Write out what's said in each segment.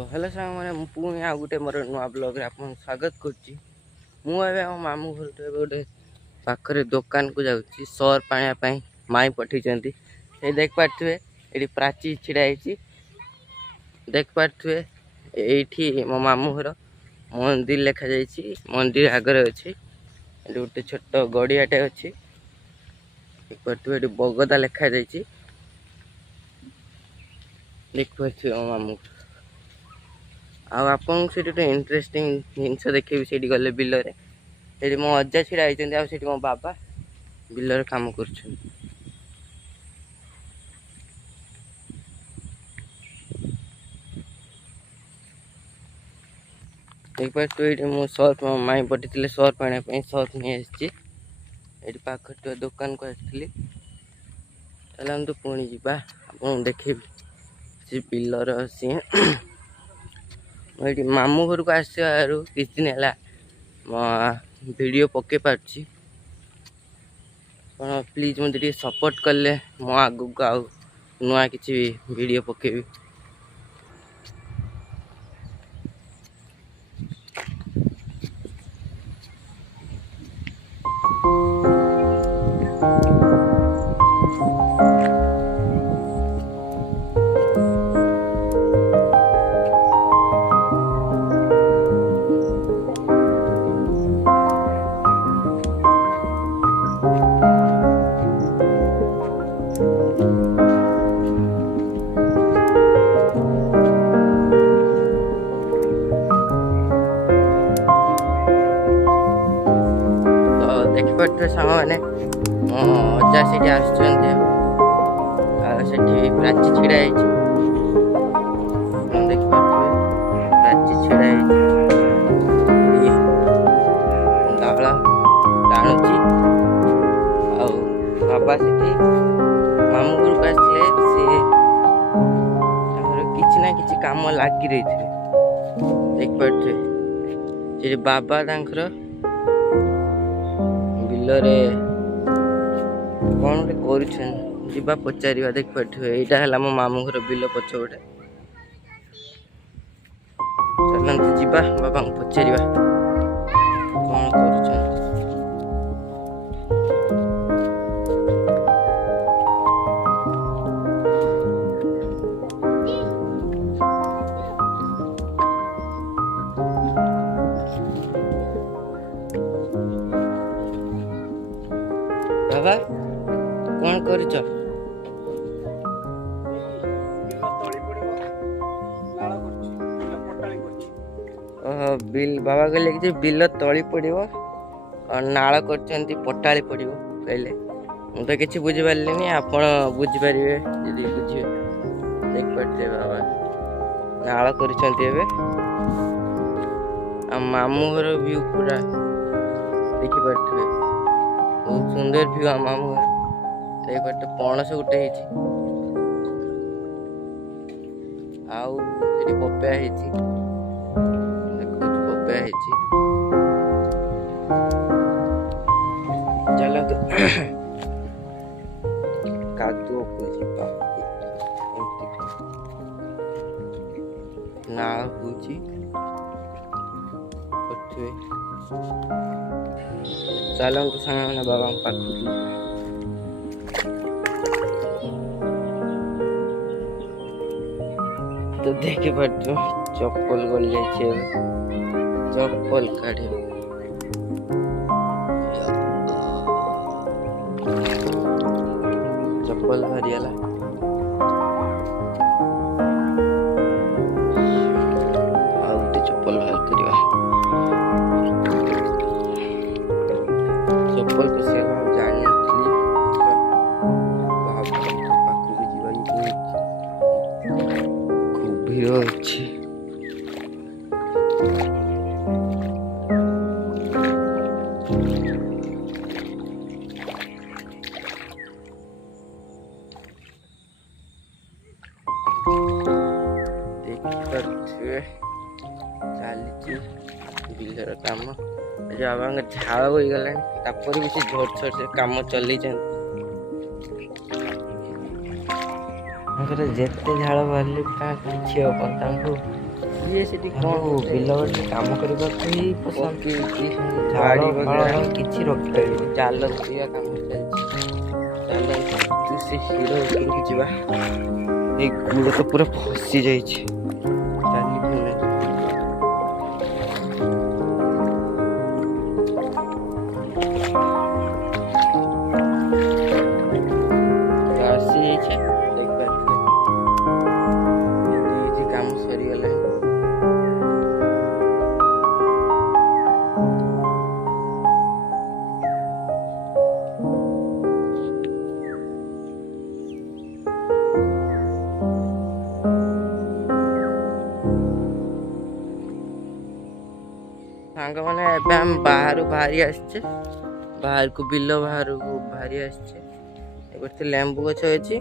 हेलो सांग मैंने पुणी आ गोटे मोर नुआ ब्लॉग रे आपन स्वागत करछि। मु एबे हम मामू घर तो गोटे पाखरे दुकान को जाउछि सर पाणिया पई माई पठी चंती। ए देख पाथुए एडी प्राची छिड़ा हैछि, देख पाथुए एठी मो मामू घर मंदिर लेखा जाइछि। मंदिर आगरे अछि एडी गोटे छोट गड़ियाटे अछि। देख पाथुए एडी बगदा लेखा जाइछि। देख पाथुए मो मामू आपन से इंटरेस्टिंग जिनस देखी से गले बिलरे से मो अजा छिड़ा होती मो बाबा बिलर काम कर मु सर्फ माई पठी सर्फ आने सर्फ नहीं आसी पाखे दुकान को आसली तो पुणी जा देखे बिलर सी मुझे मामू घर को आसवर किछ दिन है वीडियो पके पार्टी प्लीज मुझे सपोर्ट कले मो आगू को आउ नुआ किसी वीडियो पकेबी। देखिपे सांग मैंने अजा से आसुँच प्राची छिड़ा देखिपे प्राची छिड़ा डाला टाणुची बाबा से मामू घर को आसले किसी ना किसी काम लगी रही थे। देखिपे बाबा बिलरे कौन गोटे कर पचार देख पारे यहाँ मो मामू घर बिल पछपटे चलते जा बाबा पचार कौन कर बाबा कौन कर बिल बाबा कहले कि बिल तली पड़ो और नाल कर पटाली पड़ो कहले मु तो किसी बुझीपारे आप बुझीपारे जी बुझे देख पारे बाबा नाल कर मामू घर व्यू पूरा देखिपे बहुत सुंदर व्यू आ मामू घर पणस गोटे आउ पपया पपया चलो तो कादुओ को जीवा नाल होची चलो तो सांग बाबा पाख तो देखे पार्टी चप्पल गल जाए चप्पल काढ़ चप्पल हरियाला चप्पल बाहर करवा चप्पल पसंद जानी खूब भीड़ अच्छी चली बिलर काम बाबा झाड़ हो गला किसी झोर छोर से काम चल जेते झाड़ बाहर कि ଯେ ସେଠି କ'ଣ ବିଲ ବାଡ଼ି କାମ କରିବାକୁ ହିଁ ପସନ୍ଦ। ଗାଡ଼ି କିଛି ରଖିପାରିବେ। ଜାଲ ବୁଲିବା କାମ ଚାଲିଛି। ଚାଲ ସେ ହିଡ଼ ଉପରକୁ ଯିବା। ଏଇ ଗୁଡ଼ ତ ପୁରା ଫସି ଯାଇଛି। ଚାଲି ଆସିଯାଇଛି ଦେଖିପାରୁଥିବେ କାମ ସରିଗଲାଣି। ସାଙ୍ଗମାନେ ଏବେ ଆମେ ବାହାରୁ ବାହାରି ଆସିଛେ। ବାହାରକୁ ବିଲ ବାହାରକୁ ବାହାରି ଆସିଛେ। ଗୋଟେ ଲେମ୍ବୁ ଗଛ ଅଛି।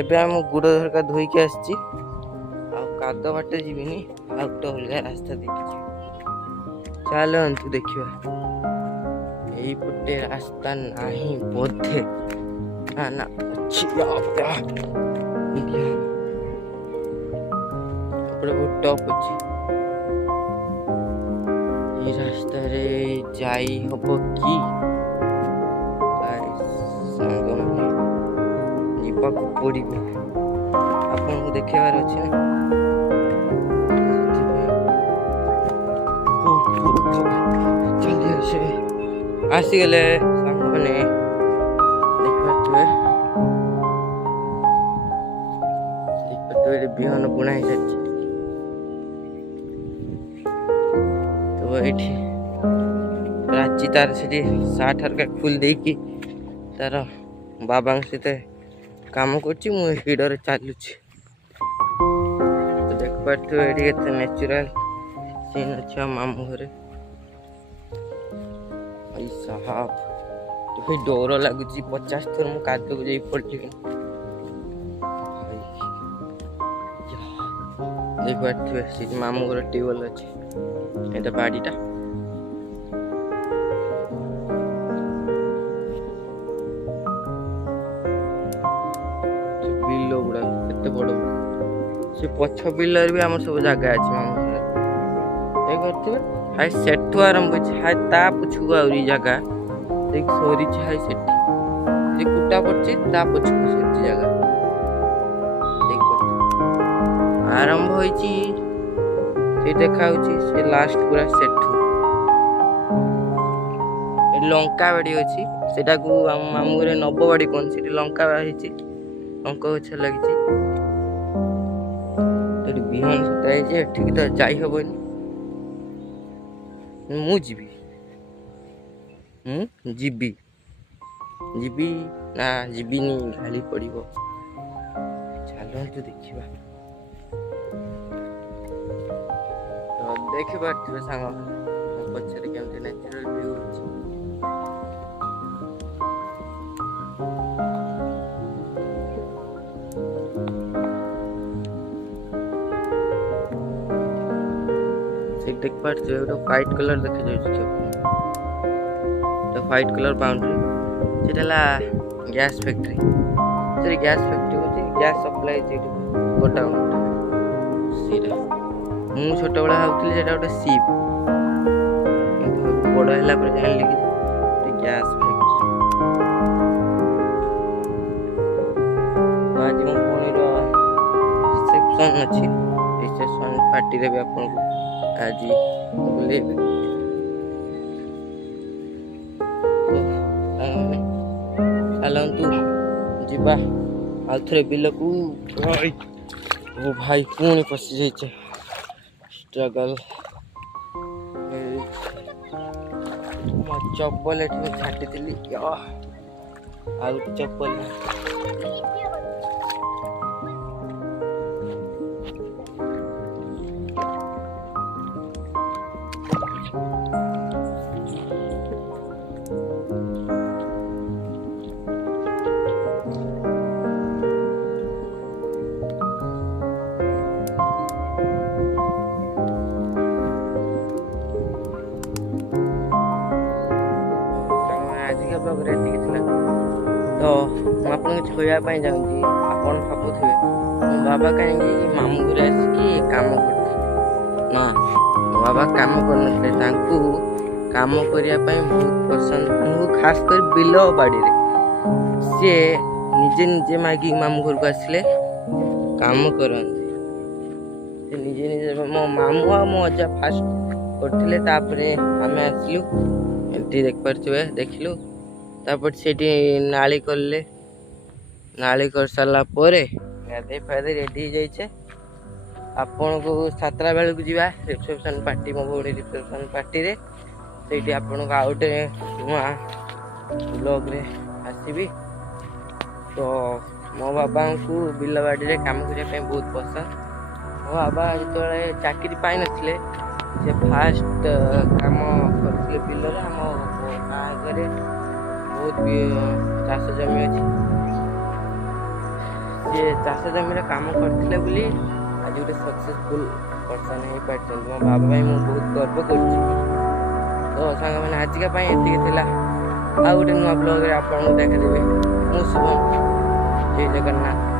ଏବେ ଆମ ଗୁଡ଼ ଧରକା ଧୋଇକି ଆସିଛି। ଆଉ କାଦ ବାଟେ ଯିବିନି, ଆଉ ଗୋଟେ ଅଲଗା ରାସ୍ତା ଦେଖିଛି। ଚାଲନ୍ତୁ ଦେଖିବା। ଏଇପଟେ ରାସ୍ତା ନାହିଁ ବୋଧେ। ନା ଅଛି। ଏପଟେ ବହୁତ ଟପ୍ ଅଛି। এই ରାସ୍ତାରେ ଯାଇ ହବ କି? ସାଙ୍ଗମାନେ ଯିବାକୁ ପଡ଼ିବ। ଆପଣଙ୍କୁ ଦେଖେଇବାର ଅଛି ନା, ସେଥିପାଇଁ ଆସିଗଲେ ସାଙ୍ଗମାନେ ଦେଖିପାରୁଥିବେ। ବିହନ ବୁଣା ହେଇସାରିଛି। ତ ଏଇଠି ରାଚି ତାର ସେଠି ସାର୍ଟ ହରିକା ଖୋଲି ଦେଇକି ତାର ବାବାଙ୍କ ସହିତ କାମ କରୁଛି। ମୁଁ ହିଡ଼ରେ ଚାଲୁଛି। ତ ଦେଖିପାରୁଥିବେ ଏଠି କେତେ ନ୍ୟାଚୁରାଲ ସିନ୍ ଅଛି ଆମ ମାମୁଁ ଘରେ। ଭାଇ ସାହାବ ଭାଇ ଡର ଲାଗୁଛି। 50 ଥର ମୁଁ କାଦକୁ ଯାଇ ପଡ଼ିଲି। ଦେଖିପାରୁଥିବେ ସେଠି ମାମୁଁ ଘର ଟ୍ୟୁବୱେଲ୍ ଅଛି। ଏଇଟା ବାଡ଼ିଟା। ବିଲ ଗୁଡ଼ାକ କେତେ ବଡ଼ ବଡ଼। ସେ ପଛ ବିଲରେ ବି ଆମର ସବୁ ଜାଗା ଅଛି ମାମୁଁ ଘରେ। ଦେଖିପାରୁଥିବେ ହାଇ ସେଠୁ ଆରମ୍ଭ ହେଇଛି। ହାଇ ତା ପଛକୁ ଆହୁରି ଜାଗା ସରିଛି। ହାଇ ସେଠି ଯେ କୁଟା ପଡ଼ିଛି ତା ପଛକୁ ସରିଛି ଜାଗା। ଆରମ୍ଭ ହେଇଛି ସେ ଦେଖାଉଛି ସେ ଲାଷ୍ଟ ପୁରା ସେଠୁ। ଲଙ୍କା ବାଡ଼ି ଅଛି। ସେଟାକୁ ଆମ ମାମୁଁ ଘରେ ନବବାଡ଼ି କୁହନ୍ତି। ସେଠି ଲଙ୍କା ହେଇଛି, ଲଙ୍କା ଗଛ ଲାଗିଛି। ସେଠି ବିହନ ସତା ହେଇଛି। ଏଠିକି ତ ଯାଇ ହବନି। ମୁଁ ଯିବି ନା ଯିବିନି, ଗାଳି ପଡ଼ିବ। ଚାଲନ୍ତୁ ଦେଖିବା। ଦେଖିପାରୁଥିବେ ସାଙ୍ଗ ପଛରେ କେମିତି ନ୍ୟାଚୁରାଲ ଭିଉ ଅଛି। ସେଠି ଦେଖିପାରୁଥିବେ ଗୋଟେ ହ୍ୱାଇଟ୍ କଲର ଦେଖାଯାଉଛି। ହ୍ୱାଇଟ୍ କଲର ବାଉଣ୍ଡ୍ରି ସେଟା ହେଲା ଗ୍ୟାସ୍ ଫ୍ୟାକ୍ଟ୍ରି। ସେଠି ଗ୍ୟାସ୍ ଫ୍ୟାକ୍ଟ୍ରି ହେଉଛି ଗ୍ୟାସ୍ ସପ୍ଲାଇ ସେଇଠି ଗୋଟାଉନ୍ ସେଇଟା। ମୁଁ ଛୋଟବେଳେ ଭାବୁଥିଲି ସେଇଟା ଗୋଟେ ସିପ୍, କିନ୍ତୁ ବଡ଼ ହେଲା ପରେ ଜାଣିଲି କି ଗ୍ୟାସ୍ ଫ୍ୟାକ୍ଟ୍ରି। ଆଜି ମୋ ଭଉଣୀର ରିସେପସନ୍ ଅଛି। ରିସେପସନ୍ ପାର୍ଟିରେ ବି ଆପଣଙ୍କୁ ଆଜି ବୁଲେଇବି। ଚାଲନ୍ତୁ ଯିବା ଆଉ ଥରେ ବିଲକୁ। ଓ ଭାଇ ପୁଣି ପଶି ଯାଇଛେ। ଷ୍ଟ୍ରଗଲ। ମୋ ଚପଲ ଏଠି ମୁଁ ଛାଟିଥିଲି। ଆଉ ଚପଲ ଆଜିକା ବ୍ଲଗ୍ରେ ଏତିକି ଥିଲା। ତ ମୁଁ ଆପଣଙ୍କୁ କିଛି କହିବା ପାଇଁ ଚାହୁଁଛି। ଆପଣ ଭାବୁଥିବେ ମୋ ବାବା କାହିଁକି ମାମୁଁ ଘରେ ଆସିକି କାମ କରୁଥିଲେ। ବାବା କାମ କରୁନଥିଲେ, ତାଙ୍କୁ କାମ କରିବା ପାଇଁ ବହୁତ ପସନ୍ଦ, ତାଙ୍କୁ ଖାସ କରି ବିଲ ବାଡ଼ିରେ ସିଏ ନିଜେ ନିଜେ ମାଗିକି ମାମୁଁ ଘରକୁ ଆସିଲେ କାମ କରନ୍ତି। ସେ ନିଜେ ନିଜେ ମୋ ମାମୁଁ ଆଉ ମୋ ଅଜା ଫାଷ୍ଟ କରିଥିଲେ, ତାପରେ ଆମେ ଆସିଲୁ। ଏମିତି ଦେଖିପାରୁଥିବେ, ଦେଖିଲୁ। ତାପରେ ସେଠି ନାଳି କଲେ, ନାଳି କରିସାରିଲା ପରେ ଗାଧେଇ ଫାଧେଇ ରେଡ଼ି ହେଇଯାଇଛେ। ଆପଣଙ୍କୁ 7ଟା ବେଳକୁ ଯିବା ରିସେପସନ୍ ପାର୍ଟି, ମୋ ଭଉଣୀ ରିସେପସନ୍ ପାର୍ଟିରେ। ସେଇଠି ଆପଣଙ୍କୁ ଆଉ ଗୋଟେ ନୂଆ ବ୍ଲଗ୍ରେ ଆସିବି। ତ ମୋ ବାବାଙ୍କୁ ବିଲ ବାଡ଼ିରେ କାମ କରିବା ପାଇଁ ବହୁତ ପସନ୍ଦ। ମୋ ବାବା ଯେତେବେଳେ ଚାକିରି ପାଇନଥିଲେ, ସେ ଫାଷ୍ଟ କାମ କରିଥିଲେ ବିଲରେ। ଆମ ଗାଁ ଘରେ ବହୁତ ଚାଷ ଜମି ଅଛି, ସିଏ ଚାଷ ଜମିରେ କାମ କରିଥିଲେ ବୋଲି ଆଜି ଗୋଟେ ସକ୍ସେସଫୁଲ୍ ପର୍ସନ୍ ହେଇପାରିଛନ୍ତି। ମୋ ବାବା ପାଇଁ ମୁଁ ବହୁତ ଗର୍ବ କରୁଛି। ତ ସାଙ୍ଗମାନେ ଆଜିକା ପାଇଁ ଏତିକି ଥିଲା। ଆଉ ଗୋଟେ ନୂଆ ବ୍ଲଗ୍ରେ ଆପଣଙ୍କୁ ଦେଖାଦେବି। ମୁଁ ଶୁଭମ, ଜୟ ଜଗନ୍ନାଥ।